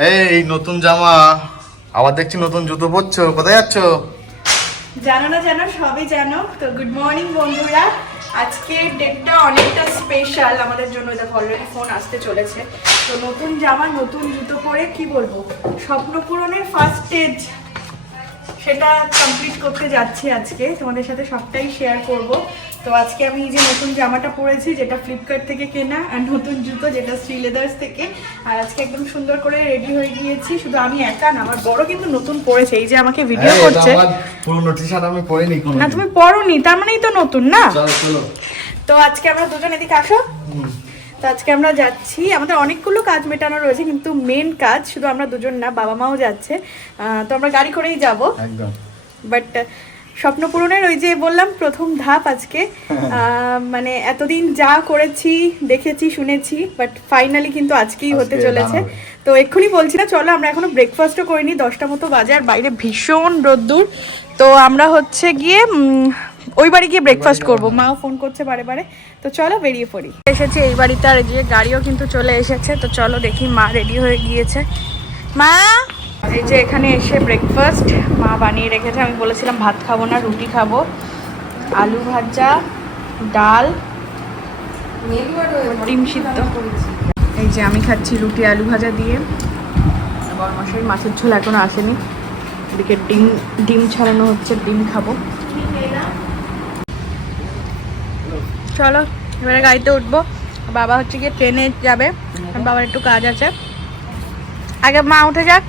এই নতুন জামা। আবার দেখছি নতুন জুতো পরছো। কোথায় যাচ্ছ? জানো না জানো, সবই জানো। তো গুড মর্নিং বন্ধুরা। আজকে ডেটটা অনেকটা স্পেশাল আমাদের জন্য। দেখো অলরেডি ফোন আসতে চলেছে। তো নতুন জামা, নতুন জুতো পরে কি বলব? স্বপ্ন পূরণের ফার্স্ট স্টেজ সেটা কমপ্লিট করতে যাচ্ছি আজকে। তোমাদের সাথে সবটাই শেয়ার করব। তো আজকে আমি এই যে নতুন জামাটা পরেছি যেটা ফ্লিপকার্ট থেকে কেনা আর নতুন জুতো যেটা শ্রী লেদার্স থেকে। আর আজকে একদম সুন্দর করে রেডি হয়ে গিয়েছি। শুধু আমি একা না আমার বড় কিন্তু নতুন পরেছে এই যে আমাকে ভিডিও করছে। পুরনো টি শার্ট আমি পরিনি কোনো না তুমি পড়োনি তার মানেই তো নতুন না? তো আজকে আমরা দুজন এদিকে আসো। তো আজকে আমরা যাচ্ছি আমাদের অনেকগুলো কাজ মেটানো রয়েছে কিন্তু মেন কাজ শুধু আমরা দুজন না বাবা মাও যাচ্ছে। তো আমরা গাড়ি করেই যাব। একদম। বাট স্বপ্ন পূরণের ওই যে বললাম প্রথম ধাপ আজকে। মানে এতদিন যা করেছি দেখেছি শুনেছি বাট ফাইনালি কিন্তু আজকেই হতে চলেছে। তো এক্ষুনি বলছি না চলো আমরা এখনও ব্রেকফাস্টও করিনি দশটা মতো বাজে আর বাইরে ভীষণ রোদ্দুর। তো আমরা হচ্ছে গিয়ে ওই বাড়ি গিয়ে ব্রেকফাস্ট করব। মাও ফোন করছে বারে বারে। তো চলো বেরিয়ে পড়ি। এসেছি এই বাড়িতে আর যে গাড়িও কিন্তু চলে এসেছে। তো চলো দেখি মা রেডি হয়ে গিয়েছে। মা! এই যে এখানে এসে ব্রেকফাস্ট মা বানিয়ে রেখেছে, আমি বলেছিলাম ভাত খাব না, রুটি খাব। আলু ভাজা, ডাল, ডিম সিদ্ধ। এই যে আমি খাচ্ছি রুটি, আলু ভাজা দিয়ে। বড় মাছের ঝোল এখনও আসেনি। এদিকে ডিম ডিম ছাড়ানো হচ্ছে, ডিম খাব। চলো, এবারে গাড়িতে উঠবো। বাবা হচ্ছে গিয়ে ট্রেনে যাবে। বাবার একটু কাজ আছে। আগে মা উঠে যাক।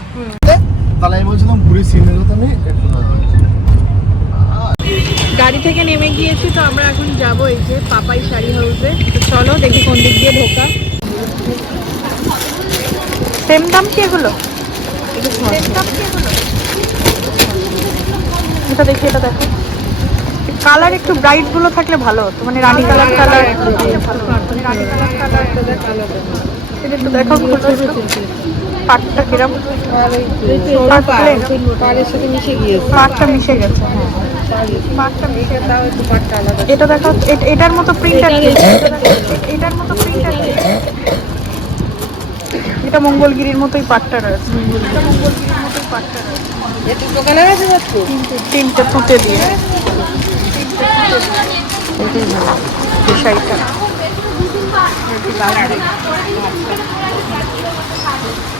তাহলে আমি বলছিলাম ঘুরে সিনেমা তো আমি গাড়ি থেকে নেমে গিয়েছি তো আমরা এখন যাব এই যে পাপাই শাড়ি হাউসে চলো দেখি কোন দিক দিয়ে ঢোকা। সেম দাম কি এগুলো? এটা দেখি এটা দেখো। কালার একটু ব্রাইটগুলো থাকলে ভালো হতো মানে রানী কালার কালার রানী কালার কালার এটা দেখো একটু। পাটটা কিরম? plain? পাটটা মিশে গেছে হ্যাঁ। মিশে এটা দেখো এটার মতো প্রিন্ট আর এটার মতো প্রিন্ট এটা মঙ্গলগিরির মতোই পাটটা রয়েছে এটা মঙ্গলগিরির মতোই পাটটা রয়েছে। তিনটে দিয়ে।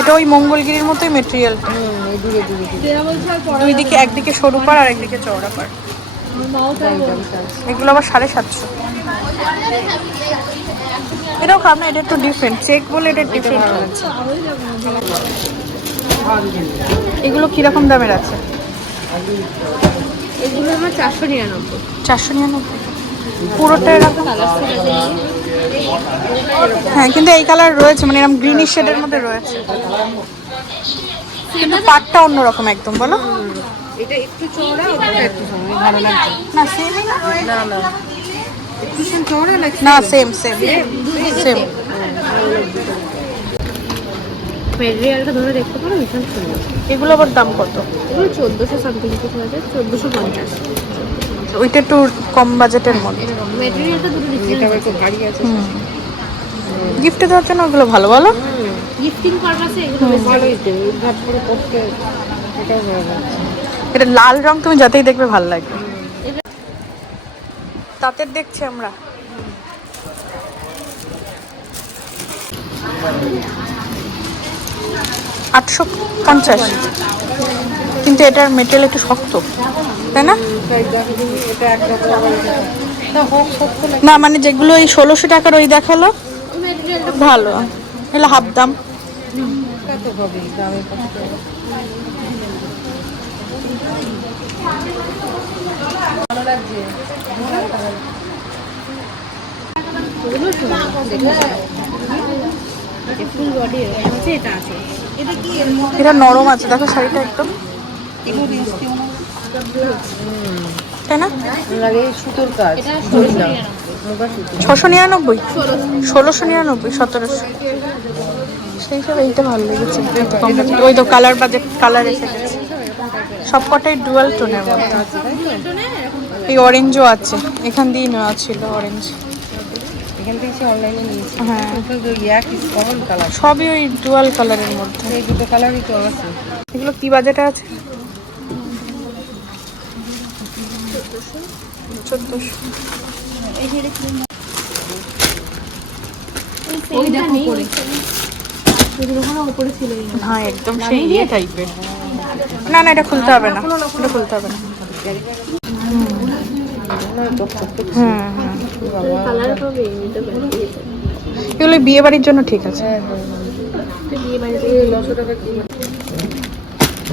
এটা ওই মঙ্গলগিরির মতোই মেটেরিয়াল দুই দিকে একদিকে সরু পার আর একদিকে চওড়া পার এগুলো আবার সাড়ে সাতশো। এটাও খারাপ না এটা একটু ডিফারেন্ট চেক বলে এটা ডিফারেন্ট এগুলো কীরকম দামের আছে? এগুলো আমার চারশো নিরানব্বই। চারশো নিরানব্বই। পুরোটা এরকম? হ্যাঁ কিন্তু এই কালার রয়েছে মানে এরকম গ্রিনিশ শেডের মধ্যে রয়েছে। কিন্তু পাটটা অন্যরকম একদম বলো। এটা একটু চওড়া একটু ভালো লাগছে। না সেমই না। না না। একটু লাগছে না সেম সেম সেম মেটেরিয়ালটা ধরে দেখতে পারো ভীষণ সুন্দর। এগুলো আবার দাম কত? এগুলো চোদ্দোশো সামথিং কিছু আছে? চোদ্দোশো পঞ্চাশ। ওইটা একটু কম বাজেটের মধ্যে। মেটেরিয়ালটা দুটো আছে। গিফটে দেওয়ার জন্য ওগুলো ভালো বলো। গিফটিং পারপাসে এগুলো ভালোই করে পড়তে এটাও এটা লাল রং তুমি যাতেই দেখবে ভালো লাগবে। তাঁতের দেখছি আমরা। আটশো পঞ্চাশ। কিন্তু এটার মেটেরিয়াল একটু শক্ত। তাই না? না মানে যেগুলো এই ষোলোশো টাকার ওই দেখাল, ভালো। এগুলো হাফ দাম। এটা নরম আছে, দেখো শাড়িটা একদম। তাই না? লাগে সুতোর কাজ। ছশো নিরানব্বই। ষোলোশো নিরানব্বই? সতেরোশো। সেই হিসাবে এইটা ভালো লেগেছে। ওই তো কালার বাজে কালার এসে গেছে। সব কটাই ডুয়াল টোনের মধ্যে। এই অরেঞ্জও আছে। এখান দিয়েই নেওয়া ছিল অরেঞ্জ এখান থেকে অনলাইনে নিয়েছি। হ্যাঁ। কমন কালার সবই ওই ডুয়াল কালারের মধ্যে। এই দুটো কালারই তো আছে। এগুলো কি বাজেটে আছে? চোদ্দোশো। হ্যাঁ একদম সেই ইয়ে টাইপের না না এটা খুলতে হবে না। এটা খুলতে হবে না। এগুলো বিয়ে বাড়ির জন্য ঠিক আছে।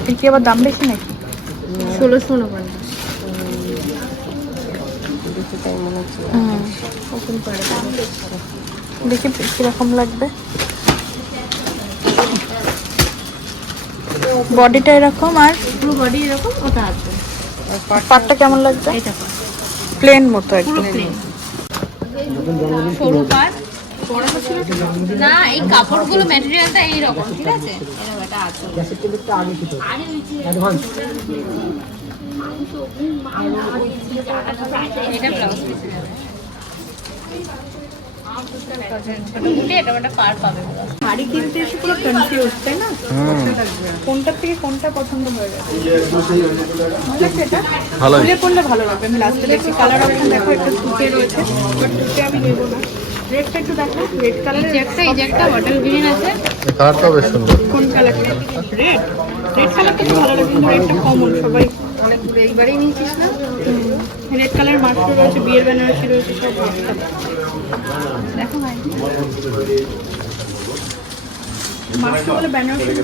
এর কি আবার দাম বেশি নাকি? ষোলোশো নব্বই হুম। দেখি কীরকম লাগবে। বডিটা এরকম আর পুরো বডি এরকম ওটা আছে। পাটটা কেমন লাগবে? প্লেন মতো একদম। সরু পার না এই কাপড়গুলো ম্যাটেরিয়ালটা এইরকম ঠিক আছে? এরকম এটা আছে। শাড়ি কিনতে এসে পুরো কনফিউজ তাই না? কোনটার থেকে কোনটা পছন্দ হয়ে গেছে? ভালো লাগছে খুলে পড়লে ভালো লাগবে। আমি লাস্টে দেখছি কালার অপশন দেখো একটা সুতে রয়েছে বাট আমি নেব না। রেডটা একটু দেখো রেড কালারের একটা এই যে একটা বটল গ্রিন আছে। এই বেশ সুন্দর। কোন কালারটা রেড রেড কালারটা তো ভালো লাগে কিন্তু রেডটা কমন সবাই এইবারেই নিয়েছিস না? রেড কালার মাস্ক রয়েছে, বিয়ের বেনারসি রয়েছে, সব দেখো ভাই। মাস্ক বলে এই যে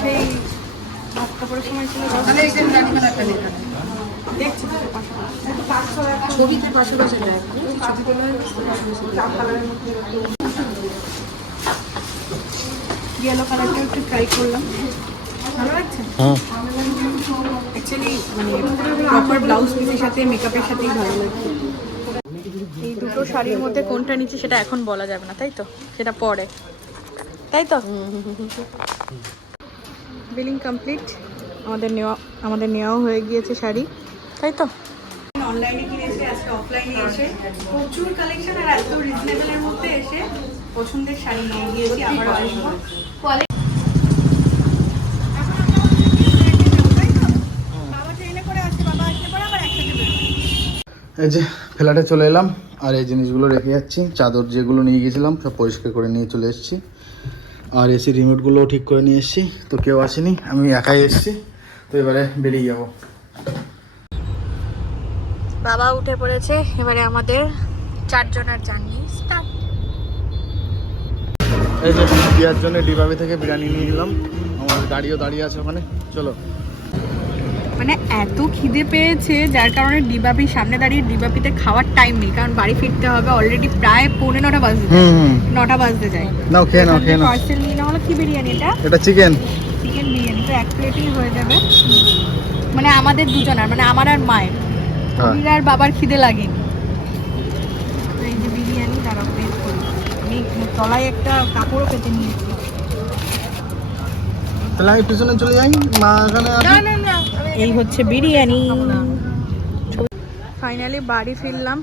সেই কাপড়ের সময় ছিল দেখছি ছবিতে পাশাপাশি দেখ ইয়েলো কালারটা একটু ট্রাই করলাম। ভালো লাগছে? অ্যাকচুয়ালি মানে প্রপার ব্লাউজ পিসের সাথে মেকআপের সাথেই ভালো লাগছে। শাড়ির মধ্যে কোনটা নিচ্ছে সেটা এখন বলা যাবে না তাই তো? সেটা পরে। তাই তো? বিলিং কমপ্লিট আমাদের নেওয়া আমাদের নেওয়াও হয়ে গিয়েছে শাড়ি। তাই তো? অনলাইনে কিনেছে আজকে অফলাইনে এসে। প্রচুর কালেকশন আর এত রিজনেবলের মধ্যে এসে পছন্দের শাড়ি নিয়ে গিয়েছি আবার আসব এই যে ফ্ল্যাটে চলে এলাম। আর এই জিনিসগুলো রেখে যাচ্ছি। চাদর যেগুলো নিয়ে গেছিলাম সব পরিষ্কার করে নিয়ে চলে এসেছি। আর এসি রিমোটগুলোও ঠিক করে নিয়ে এসেছি। তো কেউ আসেনি আমি একাই এসেছি। তো এবারে বেরিয়ে যাব। বাবা উঠে পড়েছে এবারে আমাদের চারজনের জার্নি স্টার্ট এই যে বিয়ার জন্য ডিবাবি থেকে বিরিয়ানি নিয়ে নিলাম। আমার গাড়িও দাঁড়িয়ে আছে ওখানে। চলো। মানে এত খিদে পেয়েছে যার কারণে ডিবাপি সামনে দাঁড়িয়ে ডিবাপিতে খাওয়ার টাইম নেই কারণ বাড়ি ফিরতে হবে অলরেডি প্রায় পৌনে নটা বাজতে নটা বাজতে যায়। নাও খেয়ে নাও খেয়ে নাও। পার্সেল নিয়ে হলো কি বিরিয়ানি এটা? এটা চিকেন চিকেন বিরিয়ানি তো এক প্লেটই হয়ে যাবে। মানে আমাদের দুজনের মানে আমার আর মায়ের। হ্যাঁ। আর বাবার খিদে লাগেনি। এই যে বিরিয়ানি দাঁড়াও বের করি। আমি তলায় একটা কাপড়ও পেতে নিয়েছি। তাহলে আমি পিছনে চলে যাই? মা এখানে আছে? এই হচ্ছে বিরিয়ানি। ফাইনালি বাড়ি ফিরলাম।